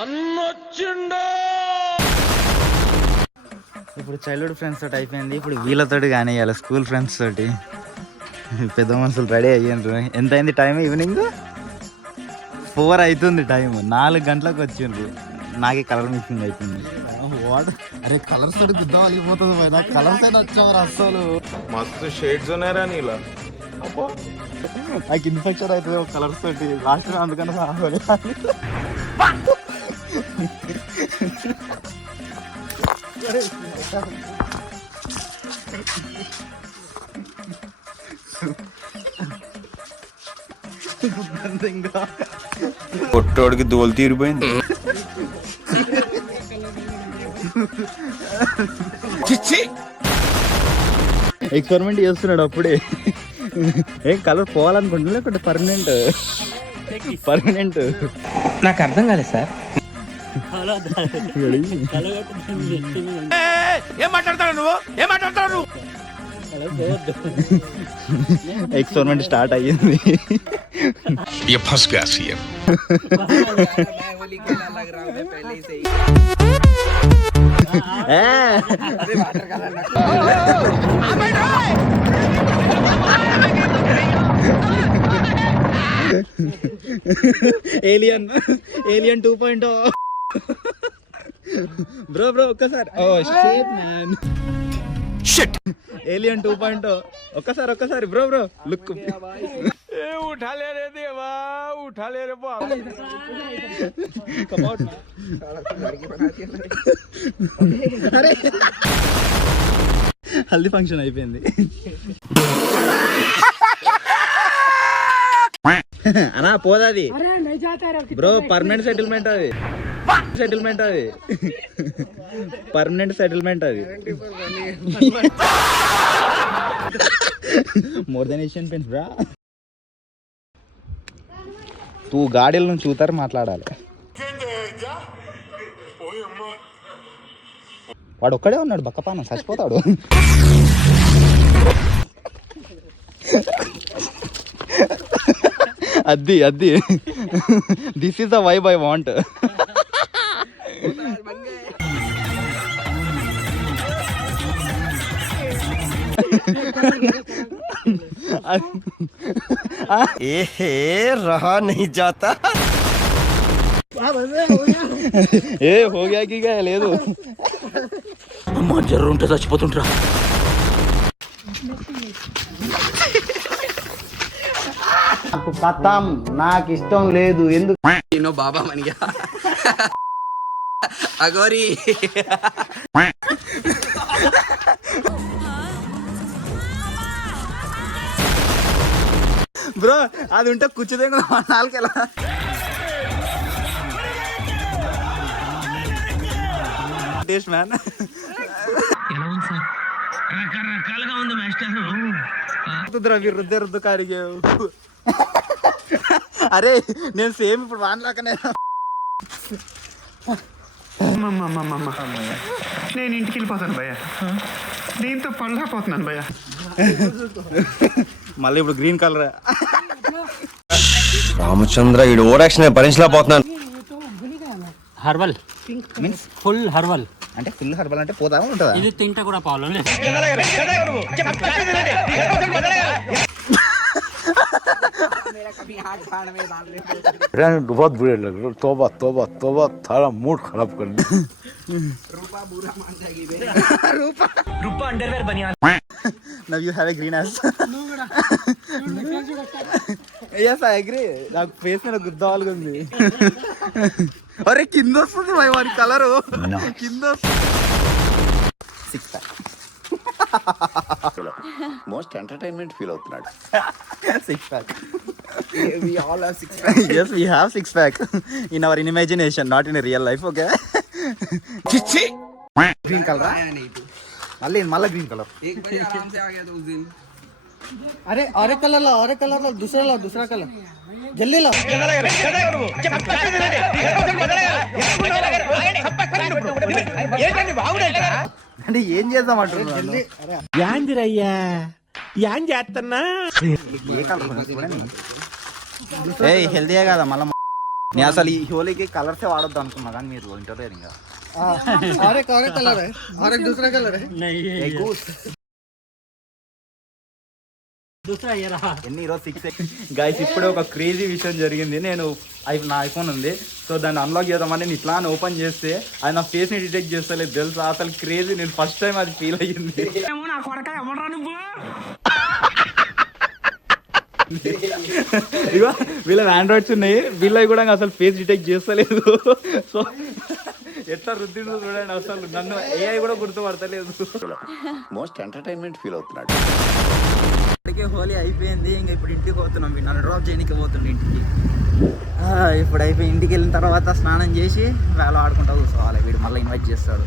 అన్నొచ్చిండో. ఇప్పుడు childhood friends తోటి అయిపోయింది, ఇప్పుడు వీళ్ళతోటి కానీ ఇవాళ స్కూల్ ఫ్రెండ్స్ తోటి పెద్ద మనుషులు రెడీ అయ్యిండ్రు. ఎంత అయింది టైం? ఈవినింగ్ 4 అవుతుంది టైం. 4 గంటలకు వచ్చిండ్రు. నాకే కలర్ మిక్సింగ్ అవుతుంది. అరే కలర్స్ తోటి గుద్దా వెళ్ళిపోతుంది పోయినా, కలర్స్ అయినా వచ్చావు అస్సలు. మస్తు షేడ్స్ ఉన్నాయరా నీలా. నాకు ఇన్ఫెక్షన్ అవుతుంది ఒక కలర్స్ తోటి లాస్ట్ అందుకని కొట్టోడికి దోలు తీరిపోయింది. ఎక్స్పెరిమెంట్ చేస్తున్నాడు అప్పుడే. ఏం కలర్ పోవాలనుకుంటున్నా లేకపోతే పర్మనెంట్ నాకు అర్థం కాలేదు సార్. ఏం మాట్లాడతాడు నువ్వు? ఎక్స్పెరిమెంట్ స్టార్ట్ అయ్యింది. ఏలియన్ 2.0 బ్రో ఒక్కసారి. ఏలియన్ 2.0 ఒక్కసారి బ్రో లుక్. ఉఠాలే రే దేవా, ఉఠాలే రే బాబు. హల్దీ ఫంక్షన్ అయిపోయింది. అనా పోదాది బ్రో, పర్మనెంట్ సెటిల్మెంట్ అది. పర్మనెంట్ సెటిల్మెంట్ అది. మోర్ దెన్ ఏషియన్ పెయింట్స్ బ్రా. తూ గాడీల నుంచి చూతారు మాట్లాడాలి. వాడు ఒక్కడే ఉన్నాడు బక్కపానం, చచ్చిపోతాడు. అద్ది this is the vibe I want. రహా नहीं जाता. ఏ హోగ్యాకి లేదు. అమ్మ జర్రు ఉంటే చచ్చిపోతుంటరా. కథం నాకు ఇష్టం లేదు. ఎందుకు బాబా మనిగా అగోరి బ్రో అది ఉంటే కూర్చుదే నాలుకెలా. టేస్ట్ మ్యాన్ రకరకాలుగా ఉంది మాస్టర్. రుద్దు కాడిగే. అరే నేను సేమ్ ఇప్పుడు వానలాకనే. నేను ఇంటికి వెళ్ళిపోతాను భయ్య, దీంతో పళ్ళపోతున్నాను భయ్య. మళ్ళీ ఇప్పుడు గ్రీన్ కలర్. రామచంద్ర ఈడు ఓరాక్షన్ భరించలేకపోతున్నాను. హర్బల్ మీన్స్ ఫుల్ హర్బల్ అంటే ఫుల్ హర్బల్ అంటే పోతా ఉంటుందా? ఇది తింటే కూడా పాలు. बहुत बुरे लग रहे. तौबा थारा मूड खराब कर दिया. रूपा अंडरवेयर बनियान. Now you have a green ass. Yes, I agree. నాకు ఫేస్ మీద గుద్దాలుగా ఉంది. అరే కింద వస్తుంది వాడి కలరు, కింద మోస్ట్ ఎంటర్టైన్మెంట్ ఫీల్ అవుతున్నాడు. 6 pack. We all have 6 pack. Yes, we have 6 pack in our imagination, not in a real life. Okay. చిచ్చి గ్రీన్ కలర్ మళ్ళీ గ్రీన్ కలర్. अरे और कलर लो दूसरा कलर जल्दी लो. అంటే ఏం చేద్దామంటారు? యాందిరయ్యా ఏం చేస్తున్నా? ఏ కలర్ హెల్దీయే కదా మళ్ళీ నేను అసలు ఈ హోలీకి కలర్సే వాడొద్దు అనుకున్నా కానీ మీరు వింటలేరు ఇంకా और एक कलर है और एक दूसरा कलर है दूसरा ये रहा ఎన్ని ఈరోజు 6 గైస్ ఇప్పుడే ఒక క్రేజీ విషయం జరిగింది. నేను నా ఐఫోన్ ఉంది, సో దాన్ని అన్లాక్ చేద్దామని నేను ఇట్లా ఓపెన్ చేస్తే అది నా ఫేస్ని డిటెక్ట్ చేస్తలేదు తెలుసా. అసలు క్రేజీ, నేను ఫస్ట్ టైం అది ఫీల్ అయ్యింది. ఇగో వీళ్ళ ఆండ్రాయిడ్స్ ఉన్నాయి, వీళ్ళవి కూడా అసలు ఫేస్ డిటెక్ట్ చేస్తలేదు. సో ఎట్లా రుద్దిండు చూడండి, అసలు నన్ను ఏఐ కూడా గుర్తుపడతలేదు. మోస్ట్ ఎంటర్టైన్మెంట్ ఫీల్ అవుతున్నాడు. ఇప్పటికే హోలీ అయిపోయింది, ఇంకా ఇప్పుడు ఇంటికి పోతున్నాం. నన్ను డ్రాప్ చేయడానికి పోతుండే ఇంటికి. ఇప్పుడు అయిపోయి ఇంటికి వెళ్ళిన తర్వాత స్నానం చేసి వేళ ఆడుకుంటా కూర్చోవాలి. వీడు మళ్ళీ ఇన్వైట్ చేస్తాడు.